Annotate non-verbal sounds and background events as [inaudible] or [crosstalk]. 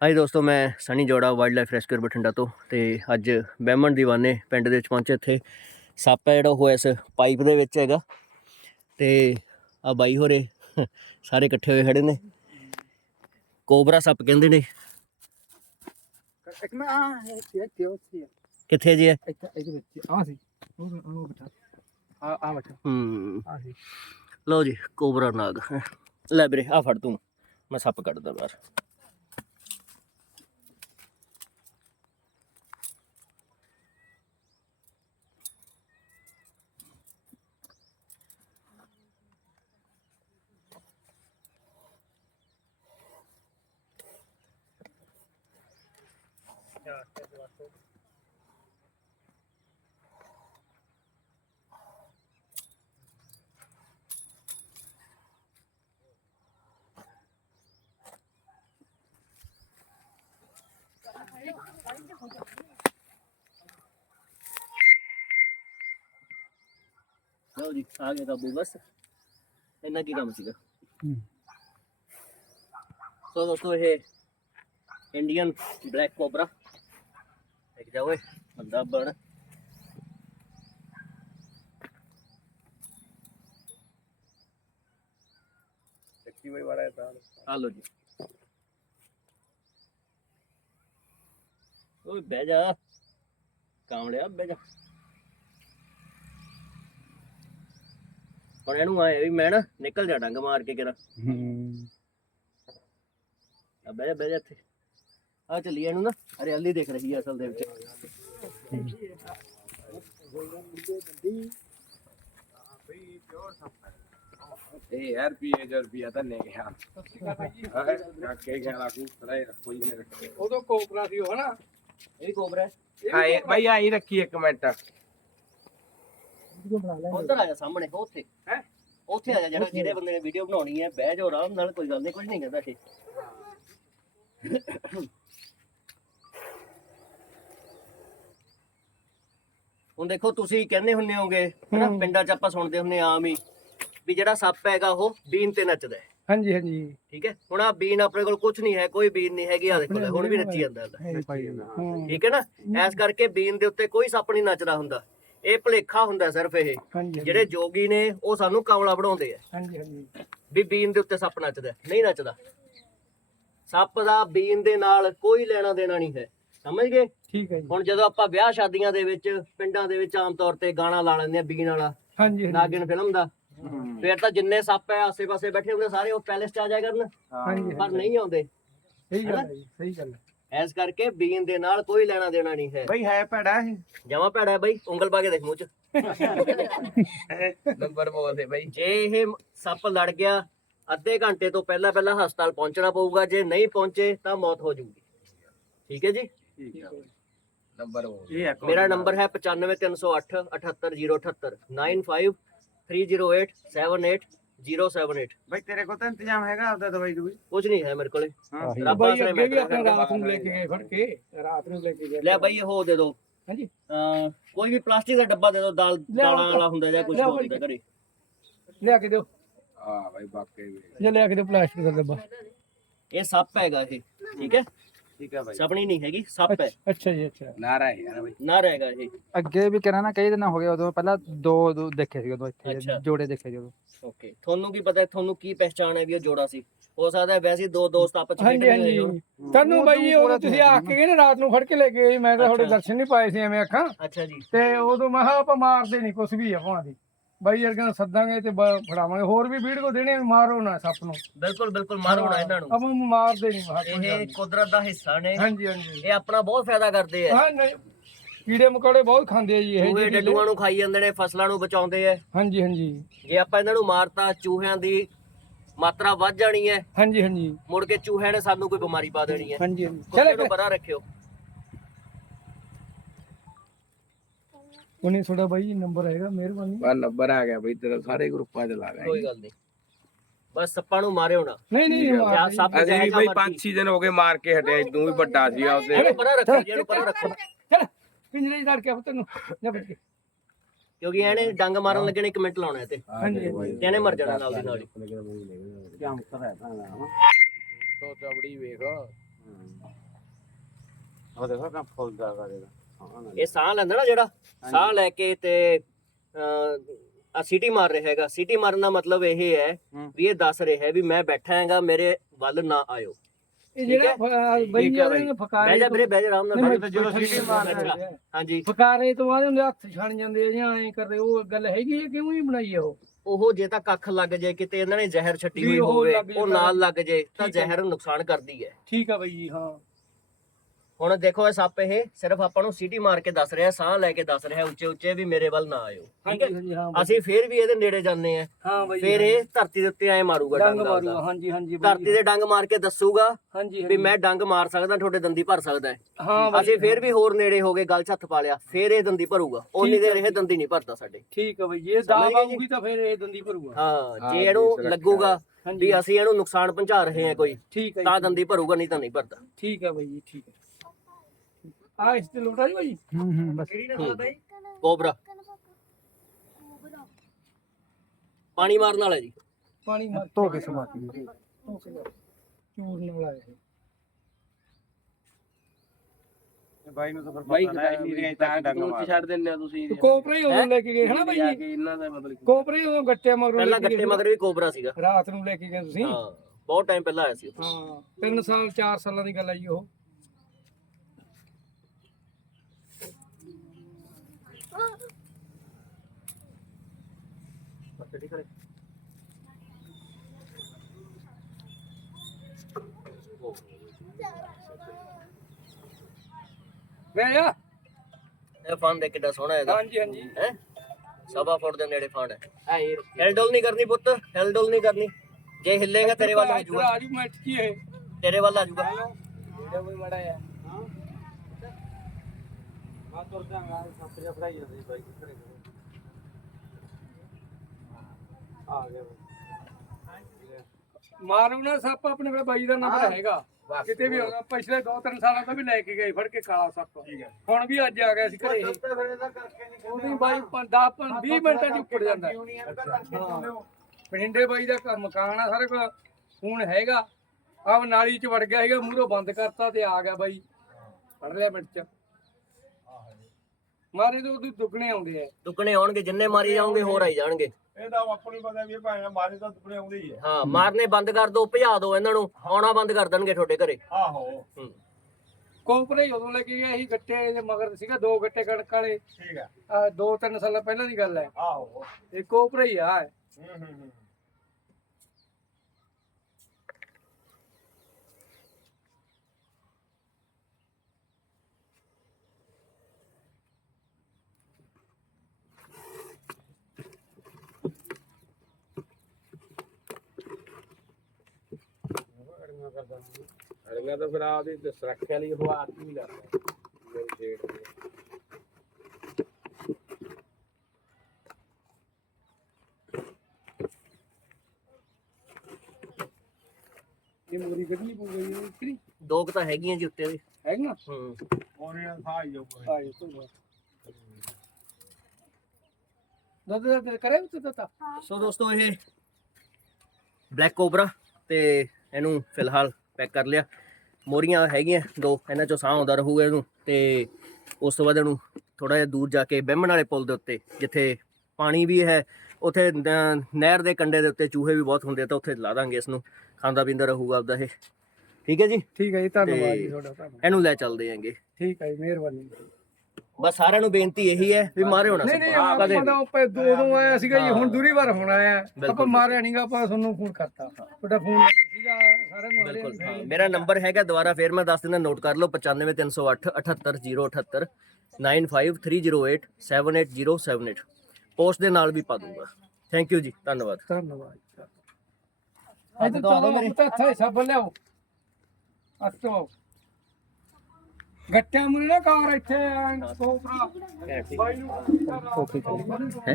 High ਦੋਸਤੋ ਮੈਂ ਸਨੀ ਜੋੜਾ ਵਾਈਲਡ ਲਾਈਫ ਰੈਸਕਿਊਰ ਬਠਿੰਡਾ ਤੋਂ ਤੇ ਅੱਜ ਬਹਿਮਣ ਦੀਵਾਨੇ ਪਿੰਡ ਦੇ ਵਿੱਚ ਪਹੁੰਚੇ ਇੱਥੇ। ਸੱਪ ਹੈ ਜਿਹੜਾ ਉਹ ਇਸ ਪਾਈਪ ਦੇ ਵਿੱਚ ਹੈਗਾ ਤੇ ਆ ਬਾਈ ਹੋਰੇ ਸਾਰੇ ਇਕੱਠੇ ਹੋਏ ਖੜੇ ਨੇ। ਕੋਬਰਾ ਸੱਪ ਕਹਿੰਦੇ ਨੇ। ਕਿੱਥੇ ਜੀ ਹੈ ਇੱਥੇ ਇਹਦੇ ਵਿੱਚ ਆ ਸੀ। ਉਹ ਉਹ ਬੈਠਾ। ਆ ਆ ਬੈਠਾ। ਹੂੰ। ਲਓ ਜੀ ਕੋਬਰਾ ਨਾਗ। ਲੈ ਵੀਰੇ ਆ ਫੜ ਤੂੰ। ਮੈਂ ਸੱਪ ਕੱਢਦਾ ਬਾਹਰ। ਲਓ ਜੀ ਆ ਗਿਆ ਕਾਬੂ ਬਸ ਇੰਨਾ ਕੀ ਕੰਮ ਸੀਗਾ ਸੋ ਦੋਸਤੋ ਇਹ ਇੰਡੀਅਨ ਬਲੈਕ ਕੋਬਰਾ ਓਏ ਬੰਦਾ ਬਣ ਚੱਕੀ ਬਈ ਵਾਲਾ ਤਾਂ ਆ ਲਓ ਜੀ ਓਏ ਬਹਿ ਜਾ ਕਾਮੜਿਆ ਬਹਿ ਜਾ ਹੁਣ ਇਹਨੂੰ ਆਏ ਵੀ ਮੈਂ ਨਾ ਨਿਕਲ ਜਾ ਡੰਗ ਮਾਰ ਕੇ ਕਿਰਾ ਹੂੰ ਆ ਬਹਿ ਜਾ ਬਹਿ ਜਾ ਇੱਥੇ ਆ ਚੱਲੀਏ ਇਹਨੂੰ ਨਾ ਹਰਿਆਲੀ ਦੇਖ ਰਹੀ ਹੈ ਅਸਲ ਦੇ ਵਿੱਚ। ਇਹ ਯਾਰ ਵੀ ਇਹ ਜਰ ਵੀ ਤਾਂ ਲੈ ਗਿਆ ਹਾਂ ਕੇ ਗਿਆ ਲਾ ਕੋ ਤਰੇ ਕੋਈ ਨਹੀਂ ਰੱਖੇ ਉਦੋਂ ਕੋਪਰਾ ਸੀ ਉਹ ਹਨਾ? ਇਹ ਵੀ ਕੋਬਰਾ ਹੈ ਹਾਂ ਇਹ ਬਈ ਆਈ ਰੱਖੀ ਇੱਕ ਮਿੰਟ। ਉਧਰ ਆ ਜਾ ਸਾਹਮਣੇ ਉੱਥੇ। ਹੈਂ? ਉੱਥੇ ਆ ਜਾ ਜਿਹੜਾ ਜਿਹੜੇ ਬੰਦੇ ਨੇ ਵੀਡੀਓ ਬਣਾਉਣੀ ਹੈ ਬਹਿ ਜਾਓ ਆਰਾਮ ਨਾਲ ਕੋਈ ਗੱਲ ਨਹੀਂ ਕੁਝ ਨਹੀਂ ਕਹਿੰਦਾ ਇਹ। ਹੁਣ ਦੇਖੋ ਤੁਸੀਂ ਕਹਿੰਦੇ ਹੁੰਨੇ ਹੋਗੇ ਹਨਾ। ਪਿੰਡਾਂ 'ਚ ਆਪਾਂ ਸੁਣਦੇ ਹੁੰਨੇ ਆਮ ਹੀ ਵੀ ਜਿਹੜਾ ਸੱਪ ਹੈਗਾ ਉਹ ਬੀਨ ਤੇ ਨੱਚਦਾ ਹੈ। ਹਾਂਜੀ ਹਾਂਜੀ। ਠੀਕ ਹੈ? ਹੁਣ ਆ ਬੀਨ ਆਪਣੇ ਕੋਲ ਕੁਝ ਨਹੀਂ ਹੈ ਕੋਈ ਬੀਨ ਨਹੀਂ ਹੈਗੀ ਆ ਦੇਖੋ ਲੈ, ਹੁਣ ਵੀ ਨੱਚੀ ਜਾਂਦਾ ਇਹਦਾ। ਹਾਂ। ਠੀਕ ਹੈ ਨਾ? ਐਸ ਕਰਕੇ ਬੀਨ ਦੇ ਉੱਤੇ ਕੋਈ ਸੱਪ ਨਹੀਂ ਨੱਚਦਾ ਹੁੰਦਾ। ਇਹ ਭਲੇਖਾ ਹੁੰਦਾ ਸਿਰਫ ਇਹ ਹਾਂਜੀ ਜਿਹੜੇ ਜੋਗੀ ਨੇ ਉਹ ਸਾਨੂੰ ਕਮਲਾ ਬਣਾਉਂਦੇ ਆ। ਹਾਂਜੀ ਹਾਂਜੀ। ਵੀ ਬੀਨ ਦੇ ਉੱਤੇ ਸੱਪ ਨੱਚਦਾ ਹੈ। ਨਹੀਂ ਨੱਚਦਾ। ਸੱਪ ਦਾ ਬੀਨ ਦੇ ਨਾਲ ਕੋਈ ਲੈਣਾ ਦੇਣਾ ਨਹੀਂ ਹੈ। ਸਮਝ ਗਏ? ਠੀਕ ਹੈ ਜੀ। ਹੁਣ ਜਦੋਂ ਆਪਾਂ ਵਿਆਹ ਸ਼ਾਦੀਆਂ ਦੇ ਵਿੱਚ ਪਿੰਡਾਂ ਦੇ ਵਿੱਚ ਆਮ ਤੌਰ ਤੇ ਗਾਣਾ ਲਾ ਲੈਂਦੇ ਆ ਬੀਨ ਵਾਲਾ ਹਾਂਜੀ ਹਾਂਜੀ। ਨਾਗਿਨ ਫਿਲਮ ਦਾ। ਫਿਰ ਤਾਂ ਜਿੰਨੇ ਸੱਪ ਐ ਆਸੇ-ਪਾਸੇ ਬੈਠੇ ਹੁੰਦੇ ਸਾਰੇ ਉਹ ਪੈਲੇਸ 'ਚ ਆ ਜਾਇਆ ਕਰਨ। ਹਾਂਜੀ ਪਰ ਨਹੀਂ ਆਉਂਦੇ। ਸਹੀ ਗੱਲ ਹੈ ਜੀ ਸਹੀ ਗੱਲ ਹੈ। ਐਸ ਕਰਕੇ ਬੀਨ ਦੇ ਨਾਲ ਕੋਈ ਲੈਣਾ ਦੇਣਾ ਨਹੀਂ ਹੈ। ਬਈ ਹੈ ਭੜਾ ਇਹ। ਜਮਾ ਭੈੜਾ ਹੈ ਬਈ ਉਂਗਲ ਪਾ ਕੇ ਦੇਖ ਮੂੰਹ 'ਚ। [laughs] ਨੰਬਰ ਬੋਲਦੇ ਬਈ। ਜੇ ਇਹ ਸੱਪ ਲੜ ਗਿਆ ਅੱਧੇ ਘੰਟੇ ਤੋਂ ਪਹਿਲਾਂ ਪਹਿਲਾਂ ਹਸਪਤਾਲ ਪਹੁੰਚਣਾ ਪਊਗਾ ਜੇ ਨਹੀਂ ਪਹੁੰਚੇ ਤਾਂ ਮੌਤ ਹੋ ਜਾਊਗੀ ਠੀਕ ਹੈ ਜੀ? ਠੀਕ ਆ ਨੰਬਰ ਇਹ ਮੇਰਾ ਨੰਬਰ ਹੈ 95308 78078 9530878078 ਬਈ ਤੇਰੇ ਕੋਲ ਤਾਂ ਇੰਤਜ਼ਾਮ ਹੈਗਾ ਆਪਦਾ ਦਵਾਈ ਦੂਈ ਕੁਝ ਨਹੀਂ ਹੈ ਮੇਰੇ ਕੋਲੇ। ਹਾਂ। ਰੱਬ ਬਾਈ ਆਸਰੇ ਅੱਗੇ ਮੈਂ ਵੀ ਆਪਾਂ ਕਰਾਂਗਾ। ਰਾਤ ਨੂੰ ਲੈ ਕੇ ਗਏ ਫੜ ਕੇ ਰਾਤ ਨੂੰ ਲੈ ਕੇ ਗਏ ਲੈ ਬਾਈ ਇਹ ਦੇ ਦਿਓ ਹਾਂਜੀ। ਕੋਈ ਵੀ ਪਲਾਸਟਿਕ ਦਾ ਡੱਬਾ ਦੇ ਦਿਓ ਦਾਲ ਲਿਆਓ ਦਾਲਾਂ ਵਾਲਾ ਹੁੰਦਾ ਜਾਂ ਕੁਝ ਲਿਆਓ ਹੋਰ ਹੁੰਦਾ ਘਰੇ ਲਿਆ ਕੇ ਦਿਓ। ਹਾਂ ਬਈ ਵੀ। ਜੇ ਲਿਆ ਕੇ ਦਿਓ ਪਲਾਸਟਿਕ ਦਾ ਡੱਬਾ। ਇਹ ਸੱਪ ਹੈਗਾ ਇਹ ਠੀਕ ਹੈ? ਠੀਕ ਆ ਬਈ। ਸਪਣੀ ਨਹੀਂ ਹੈਗੀ ਸੱਪ ਹੈ। ਅੱਛਾ ਜੀ ਅੱਛਾ। ਨਾਰਾ ਹੈ ਯਾਰ ਬਈ। ਨਾ ਰਹੇਗਾ ਇਹ। ਅੱਗੇ ਵੀ ਕਰਾਂ ਨਾ ਕਈ ਦਿਨ ਹੋ ਗਏ ਉਦੋਂ ਪਹਿਲਾਂ ਦੋ ਦੋ ਦੇਖੇ ਸੀ ਉਦੋਂ ਅੱਛਾ। ਇੱਥੇ ਜੋੜੇ ਦੇਖੇ ਸੀ ਉਦੋਂ। ਓਕੇ ਤੁਹਾਨੂੰ ਕੀ ਪਤਾ ਤੁਹਾਨੂੰ ਕੀ ਪਹਿਚਾਣ ਹੈ ਵੀ ਉਹ ਜੋੜਾ ਸੀ? ਹੋ ਸਕਦਾ ਹੈ ਵੈਸੇ ਹੀ ਦੋ ਦੋਸਤ ਆਪਸ ਚ ਹਾਂਜੀ ਖੇਡਣ ਗਏ ਹੋਣ। ਹਾਂਜੀ ਤੁਹਾਨੂੰ ਬਾਈ ਉਹ ਤੁਸੀਂ ਆ ਕੇ ਗਏ ਨਾ ਰਾਤ ਨੂੰ ਫੜ ਕੇ ਲੈ ਕੇ ਗਏ ਮੈਂ ਤਾਂ ਤੁਹਾਡੇ ਅੱਛਾ। ਦਰਸ਼ਨ ਨਹੀਂ ਪਾਏ ਸੀ ਐਵੇਂ ਅੱਖਾਂ। ਅੱਛਾ ਜੀ। ਤੇ ਉਦੋਂ ਮੈਂ ਕਿਹਾ ਆਪਾਂ ਮਾਰਦੇ ਨਹੀਂ ਕੁਛ ਵੀ ਆ ਭਾਂ ਦੀ ਬਾਈ ਯਾਰ ਕਹਿੰਦਾ ਸੱਦਾਂਗੇ ਤੇ ਬ- ਫੜਾਵਾਂਗੇ। ਹੋਰ ਵੀ ਵੀਡੀਓ ਦੇਣੇ ਮਾਰੋ ਨਾ ਸੱਪ ਨੂੰ। ਬਿਲਕੁਲ ਬਿਲਕੁਲ ਮਾਰੋ ਨਾ ਇਹਨਾਂ ਨੂੰ। ਆਪਾਂ ਮਾਰਦੇ ਨਹੀਂ ਇਹ ਕੁਦਰਤ ਦਾ ਹਿੱਸਾ ਨੇ। ਹਾਂਜੀ ਹਾਂਜੀ। ਇਹ ਆਪਣਾ ਬਹੁਤ ਫਾਇਦਾ ਕਰਦੇ ਆ। ਹਾਂ ਨਹੀਂ ਕੀੜੇ ਮਕੌੜੇ ਬਹੁਤ ਖਾਂਦੇ ਆ ਜੀ ਇਹ ਚੂਹੇ ਜਿਹੇ ਡੱਡੂਆਂ ਨੂੰ ਖਾਈ ਜਾਂਦੇ ਨੇ ਫਸਲਾਂ ਨੂੰ ਬਚਾਉਂਦੇ ਆ। ਹਾਂਜੀ ਹਾਂਜੀ। ਜੇ ਆਪਾਂ ਇਹਨਾਂ ਨੂੰ ਮਾਰਤਾ ਚੂਹਿਆਂ ਦੀ ਮਾਤਰਾ ਵੱਧ ਜਾਣੀ ਹੈ। ਹਾਂਜੀ ਹਾਂਜੀ। ਮੁੜ ਕੇ ਚੂਹਿਆਂ ਨੇ ਸਾਨੂੰ ਕੋਈ ਬਿਮਾਰੀ ਪਾ ਦੇਣੀ ਹੈ। ਹਾਂਜੀ ਹਾਂਜੀ। ਕੁੱਤੇ ਚਲੇ ਨੂੰ ਪਰਾਂ ਰੱਖਿਓ। ਉਹਨੇ ਤੁਹਾਡਾ ਬਾਈ ਨੰਬਰ ਹੈਗਾ ਮਿਹਰਬਾਨੀ। ਬਾ ਨੰਬਰ ਆ ਗਿਆ ਬਈ ਤੇਰਾ ਸਾਰੇ ਗਰੁੱਪਾਂ ਚ ਲਾ ਕੋਈ ਗਿਆ ਗੱਲ ਨਹੀਂ। ਬਸ ਸੱਪਾਂ ਨੂੰ ਮਾਰਿਓ ਨਾ। ਨਹੀਂ ਨਹੀਂ ਆ। ਜਾਂ ਮਾਰਦੇ ਸੱਪ ਅਸੀਂ ਵੀ ਬਈ ਜਿਹਾ ਪੰਜ ਮਰਜ਼ੀ। ਛੇ ਦਿਨ ਹੋ ਗਏ ਮਾਰ ਕੇ ਹਟਿਆ ਇਦੋਂ ਵੀ ਵੱਡਾ ਸੀ ਆਪਦੇ ਇਹਨੂੰ ਪਰਾਂ ਰੱਖੋ ਜੀ ਇਹਨੂੰ ਪਰਾਂ ਰੱਖੋ ਚਲ ਪਿੰਜਰੇ 'ਚ ਕੇ ਪੁੱਤ ਨੂੰ ਜਾ ਬੱਚੇ ਕਿਉਂਕਿ ਇਹਨੇ ਡੰਗ ਮਾਰਨ ਲੱਗੇ ਨੇ ਇੱਕ ਮਿੰਟ ਲਾਉਣਾ ਤੇ ਹਾਂਜੀ, ਤੇ ਇਹਨੇ ਮਰ ਜਾਣਾ ਨਾਲ ਦੀ ਨਾਲ ਹੀ। ਜੰਮ ਕਰ ਹੈ ਤਾਂ ਤੋ ਚਬੜੀ ਵੇਖ। ਉਹ ਦੇਖੋ ਕੰਮ ਫੁੱਲਦਾ ਕਰੇਗਾ ਇਹ ਸਾਹ ਲੈਂਦਾ ਨਾ ਜਿਹੜਾ? ਸਾਹ ਲੈ ਕੇ ਤੇ ਆ ਸੀਟੀ ਮਾਰ ਰਿਹਾ ਹੈਗਾ। ਸੀਟੀ ਮਾਰਨ ਦਾ ਮਤਲਬ ਇਹ ਹੈ। ਵੀ ਇਹ ਦੱਸ ਰਿਹਾ ਹੈ ਵੀ ਮੈਂ ਬੈਠਾ ਹੈਗਾ ਮੇਰੇ ਵੱਲ ਨਾ ਆਇਓ। ਇਹ ਜਿਹੜਾ ਫ- ਬਈ ਠੀਕ ਹੈ ਇਹਦੇ ਬਹਿ ਫਕਾਰੇ ਜਾ ਵੀਰੇ ਬਹਿ ਜਾ ਆਰਾਮ ਨਾਲ। ਨਹੀਂ, ਬਹਿ ਮੈਂ ਜਾ। ਜਦੋਂ ਸੀਟੀ ਮਾਰਦਾ ਅੱਛਾ, ਹਾਂਜੀ। ਫਕਾਰੇ ਤੋਂ ਬਾਅਦ ਉਹਦੇ ਹੱਥ ਛਣ ਜਾਂਦੇ ਆ ਜਾਂ ਐਂ ਕਰਦੇ ਉਹ ਗੱਲ ਹੈਗੀ ਹੈ ਕਿਉਂ ਹੀ ਬਣਾਈ ਆ ਉਹ? ਉਹ ਜੇ ਤਾਂ ਕੱਖ ਲੱਗ ਜਾਏ ਕਿਤੇ ਇਹਨਾਂ ਨੇ ਜ਼ਹਿਰ ਛੱਟੀ ਹੋਈ ਹੋਵੇ ਉਹ ਨਾਲ ਲੱਗ ਜੇ ਤਾਂ। ਜ਼ਹਿਰ ਨੁਕਸਾਨ ਕਰਦੀ ਹੈ। ਠੀਕ ਆ ਬਈ ਜੀ ਹਾਂ। ਹੁਣ ਦੇਖੋ ਇਹ ਸੱਪ ਇਹ ਸਿਰਫ ਆਪਾਂ ਨੂੰ ਸੀਟੀ ਮਾਰ ਕੇ ਦੱਸ ਰਿਹਾ ਸਾਹ ਲੈ ਕੇ ਦੱਸ ਰਿਹਾ ਉੱਚੇ ਉੱਚੇ ਵੀ ਮੇਰੇ ਵੱਲ ਨਾ ਆਇਓ। ਠੀਕ ਹੈ? ਹਾਂਜੀ ਹਾਂ। ਅਸੀਂ ਫੇਰ ਵੀ ਇਹਦੇ ਨੇੜੇ ਜਾਂਦੇ ਆ ਹਾਂ ਬਈ ਫੇਰ ਇਹ ਧਰਤੀ ਦੇ ਉੱਤੇ ਐ ਮਾਰੂਗਾ ਡੰਗ ਮਾਰੂਗਾ। ਹਾਂਜੀ ਹਾਂਜੀ। ਧਰਤੀ ਦੇ ਡੰਗ ਮਾਰ ਕੇ ਦੱਸੂਗਾ ਹਾਂਜੀ ਵੀ। ਮੈਂ ਡੰਗ ਮਾਰ ਸਕਦਾ ਤੁਹਾਡੇ ਦੰਦੀ ਭਰ ਸਕਦਾ ਹੈ। ਹਾਂ ਬਈ ਅਸੀਂ ਫੇਰ ਵੀ ਹੋਰ ਨੇੜੇ ਹੋ ਗਏ ਗਲ 'ਚ ਹੱਥ ਪਾ ਲਿਆ ਫੇਰ ਇਹ ਦੰਦੀ ਭਰੂਗਾ। ਹੈ ਦੇਰ ਇਹ ਦੰਦੀ ਨਹੀਂ ਭਰਦਾ ਸਾਡੇ। ਠੀਕ ਆ ਬਈ ਜੇ ਸਮਝ ਦਾ ਗਏ ਜੀ? ਆਊਗੀ ਤਾਂ ਫਿਰ ਇਹ ਦੰਦੀ ਭਰੂਗਾ। ਹਾਂ ਹਾਂ, ਜੇ ਇਹਨੂੰ। ਲੱਗੂਗਾ ਵੀ ਅਸੀਂ ਇਹਨੂੰ ਨੁਕਸਾਨ ਪਹੁੰਚਾ ਰਹੇ ਹਾਂ ਕੋਈ ਹੈ ਤਾਂ ਦੰਦੀ ਭਰੂਗਾ ਨਹੀਂ ਤਾਂ ਨਹੀਂ ਭਰਦਾ। ਠੀਕ ਹੈ ਬਈ ਜੀ ਠੀਕ ਹੈ। ਆ ਇਸ ਤੇ ਲੋਟਾ ਜੀ ਬਈ ਹੂੰ ਹੂੰ ਬਸ ਕੋਬਰਾ। ਪਾਣੀ ਮਾਰਨ ਵਾਲਾ ਜੀ। ਪਾਣੀ ਮਾਰ ਧੋ ਕੇ ਸਮਾਤੀ ਧੋ ਕੇ ਲਿਆਓ। ਚੂਰਨ ਵਾਲਾ ਇਹ। ਬਾਈ ਨੂੰ ਤਾਂ ਫਿਰ ਬਾਈ ਪਤਾ ਨਹੀਂ ਰਿਹਾ ਤਾਂ ਡੰਗ ਮਾਰ ਛੱਡ ਦਿੰਦੇ ਆ ਤੁਸੀਂ। ਕੋਪਰੇ ਹੀ ਉਦੋਂ ਲੈ ਕੇ ਗਏ ਹਨਾ ਬਈ ਇਹਨਾਂ ਦਾ ਮਤਲਬ ਕੋਪਰੇ ਹੀ ਉਦੋਂ ਗੱਟੇ ਮਗਰੋਂ ਪਹਿਲਾਂ ਲੈ ਕੇ ਗੱਟੇ ਗਏ ਮਗਰ ਵੀ ਕੋਬਰਾ ਸੀਗਾ। ਰਾਤ ਨੂੰ ਲੈ ਕੇ ਗਏ ਤੁਸੀਂ? ਹਾਂ ਬਹੁਤ ਟਾਈਮ ਪਹਿਲਾਂ ਆਇਆ ਸੀ। ਉਹ। ਹਾਂ 3 ਸਾਲ 4 ਸਾਲਾਂ ਦੀ ਗੱਲ ਆ ਗਏ ਆ ਇਹ ਫਨ ਦੇ ਕਿੱਡਾ ਸੋਹਣਾ ਹੈਗਾ ਹਾਂਜੀ ਹਾਂਜੀ। ਹੈ? ਸਵਾ ਫੁੱਟ ਦੇ ਨੇੜੇ ਫਾਂਡ ਹੈ। ਹੈਲਡਲ ਨਹੀਂ ਕਰਨੀ ਪੁੱਤ ਹੈਲਡਲ ਨਹੀਂ ਕਰਨੀ। ਜੇ ਹਿੱਲੇਗਾ ਤੇਰੇ ਵੱਲ ਆ ਇੱਧਰ ਜਾਊਗਾ ਆ ਜੂ ਮੈਂ ਕੀ ਇਹ। ਤੇਰੇ ਵੱਲ ਆ ਜਾਊਗਾ ਇਹਦਾ ਕੋਈ ਮੜਾ ਆ ਆ ਤੁਰ ਜਾਗਾ ਸੱਪ ਜਿਹਾ ਫੜਾਈ ਜਾਂਦੀ ਬਾਈ ਘਰੇ ਆ ਗਿਆ ਮਾਰੂ ਨਾ ਸੱਪ ਆਪਣੇ ਕੋਲ ਬਾਈ ਦਾ ਨੰਬਰ ਹੈਗਾ। ਕਿਤੇ ਵੀ ਹੋਗਾ ਪਿਛਲੇ 2-3 ਸਾਲਾਂ ਤੋਂ ਵੀ ਲੈ ਕੇ ਗਏ ਫੜ ਕੇ ਕਾਲਾ ਸੱਪ। ਹੁਣ ਵੀ ਅੱਜ ਆ ਗਿਆ ਸੀ ਘਰੇ। ਇਹ। ਉਹਦੀ ਬਾਈ 10 20 ਮਿੰਟਾਂ ਚ ਉੱਪਰ ਜਾਂਦਾ। ਹੈ। ਪਿੰਡੇ ਬਾਈ ਦਾ ਘਰ ਮਕਾਨ ਆ ਸਾਰੇ ਕੋਲ ਫੋਨ ਹੈਗਾ। ਆਹ ਨਾਲੀ ਚ ਵੜ ਗਿਆ ਹੈਗਾ ਮੂਹਰੋਂ ਬੰਦ ਕਰਤਾ ਤੇ ਆ ਗਿਆ ਬਾਈ। ਫੜ ਲਿਆ ਮਿੰਟ ਚ। ਮਾਰੇ ਤੋਂ ਉਹਦੇ ਦੁੱਗਣੇ ਆਉਂਦੇ ਆ। ਟੁਕਣੇ ਆਉਣਗੇ ਜਿੰਨੇ ਮਾਰੀ ਜਾਓਗੇ ਹੋਰ ਆਈ ਜਾਣਗੇ। ਇਹ ਤਾਂ ਆਪਣੀ ਪਤਾ ਵੀ ਭਾਵੇਂ ਮਾਰੇ ਤਾਂ ਸੁਪਨੇ ਆਉਂਦੇ ਹੀ ਆ। ਹਾਂ ਮਾਰਨੇ ਬੰਦ ਕਰ ਦੋ ਭਜਾ ਦੋ ਇਹਨਾਂ ਨੂੰ ਆਉਣਾ ਬੰਦ ਕਰ ਦੇਣਗੇ ਤੁਹਾਡੇ ਘਰੇ। ਆਹੋ। ਹੂੰ। ਕੋਪਰੇ ਉਦੋਂ ਲੈ ਕੇ ਗਿਆ ਸੀ ਗੱਟੇ ਦੇ ਮਗਰ ਸੀਗਾ ਦੋ ਗੱਟੇ ਕਣਕ ਵਾਲੇ। ਠੀਕ ਆ। ਆਹ ਦੋ ਤਿੰਨ ਸਾਲਾਂ ਪਹਿਲਾਂ ਦੀ ਗੱਲ ਹੈ। ਆਹੋ। ਇਹ ਕੋਪਰੇ ਹੀ ਆ। ਹੂੰ ਹੂੰ ਹੂੰ। ਅੜੀਆਂ ਤਾਂ ਫਿਰ ਆਪਦੀ ਤੇ ਸੁਰੱਖਿਆ ਲਈ ਉਹ ਆਦਮੀ ਲੱਗਦਾ ਮੇਰੇ ਜੇਠ ਦੇ ਇਹ ਮੋਰੀ ਗੱਡੀ ਪੂ ਗਈ ਹੈ ਕਿ ਦੋ ਕੁ ਤਾਂ ਹੈਗੀਆਂ ਜੀ ਉੱਤੇ ਵੀ। ਹੈ। ਨਾ ਹੂੰ ਉਹਨੇ ਨਾਲ ਹੀ ਜਾਊਗਾ। ਆ ਇਹ ਤੋਂ ਦੁੱਧ ਦਾ ਕਰੇ ਉੱਤੇ ਦਿੱਤਾ ਸੋ ਦੋਸਤੋ ਇਹ ਬਲੈਕ ਕੋਬਰਾ ਤੇ ਇਹਨੂੰ ਫਿਲਹਾਲ ਪੈਕ ਕਰ ਲਿਆ। ਮੋਰੀਆਂ ਹੈਗੀਆਂ ਦੋ ਇਹਨਾਂ ਚੋਂ ਸਾਹ ਆਉਂਦਾ ਰਹੂਗਾ ਇਹਨੂੰ ਤੇ ਉਸ ਤੋਂ ਬਾਅਦ ਇਹਨੂੰ ਥੋੜਾ ਜਿਹਾ ਦੂਰ ਜਾ ਕੇ ਬਹਿਮਣ ਵਾਲੇ ਪੁਲ ਦੇ ਉੱਤੇ ਜਿੱਥੇ ਪਾਣੀ ਵੀ ਹੈ ਉੱਥੇ ਨਹਿਰ ਦੇ ਕੰਢੇ ਦੇ ਉੱਤੇ ਚੂਹੇ ਵੀ ਬਹੁਤ ਹੁੰਦੇ ਆ ਤਾਂ ਉੱਥੇ ਲਾ ਦਾਂਗੇ ਇਸ ਨੂੰ ਖਾਂਦਾ ਪੀਂਦਾ ਰਹੂਗਾ ਆਪਦਾ ਇਹ। ਠੀਕ ਹੈ ਜੀ? ਠੀਕ ਹੈ ਜੀ ਧੰਨਵਾਦ ਜੀ ਤੁਹਾਡਾ ਧੰਨਵਾਦ। ਇਹਨੂੰ ਲੈ ਚੱਲਦੇ ਆਂਗੇ। ਠੀਕ ਹੈ ਜੀ ਮਿਹਰਬਾਨੀ। ਬਸ ਸਾਰਿਆਂ ਨੂੰ ਬੇਨਤੀ ਇਹੀ ਹੈ ਵੀ ਮਾਰਿਓ ਨਾ ਨਹੀਂ ਨਹੀਂ ਆਪਾਂ। ਤਾਂ ਉੱਪਰ ਦੋ ਦੋ ਆਇਆ ਸੀਗਾ ਜੀ ਹੁਣ ਦੂਰੀ ਵਾਰ ਹੁਣ ਬਿਲਕੁਲ। ਆਪਾਂ ਮਾਰਿਆ ਨਹੀਂਗਾ ਆਪਾਂ ਤੁਹਾਨੂੰ ਫੋਨ ਕਰਤਾ। ਤੁਹਾਡਾ ਫੋਨ ਨੰਬਰ ਬਿਲਕੁਲ ਹਾਂ। ਮੇਰਾ ਨੰਬਰ ਹੈਗਾ ਦੁਬਾਰਾ ਫੇਰ ਮੈਂ ਦੱਸ ਦਿੰਦਾ ਨੋਟ ਕਰ ਲਓ 95308 78078 95308 78078 ਪੋਸਟ ਦੇ ਨਾਲ ਵੀ ਪਾ ਦੂੰਗਾ। ਥੈਂਕ ਯੂ ਜੀ ਧੰਨਵਾਦ। ਧੰਨਵਾਦ ਇੱਧਰ ਚਲੋ ਮੇਰੇ। ਹੱਥਾਂ ਸਭ ਲਿਆਓ। ਅੱਤੋ ਗੱਟਿਆਂ ਮੁਰੇ ਨਾ ਕਾਰ ਇੱਥੇ ਕੋਪਰਾ ਬਾਈ ਨੂੰ ਹੈ।